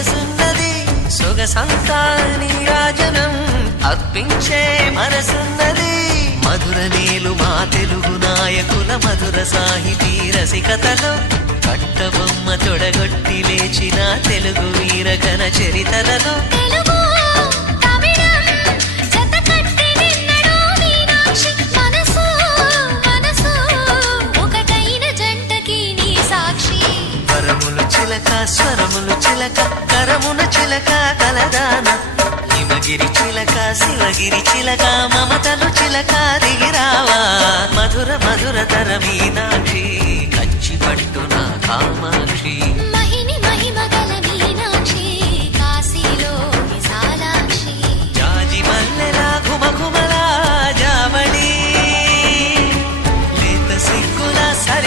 వయసున్నది సొగసంతా నీరాజనం అర్పించే మనసున్నది మధుర నేలు మా తెలుగు నాయకుల మధుర సాహితీ రసికతలో కట్టబొమ్మ తొడగొట్టి లేచిన తెలుగు వీరగణ చరితలలో స్వరములు చిలక కరమున చిలక కలదాన హిమగిరి చిలక శివగిరి చిలక మమతలు చిలక దిగిరావా మధుర మధుర తర మీనాక్షి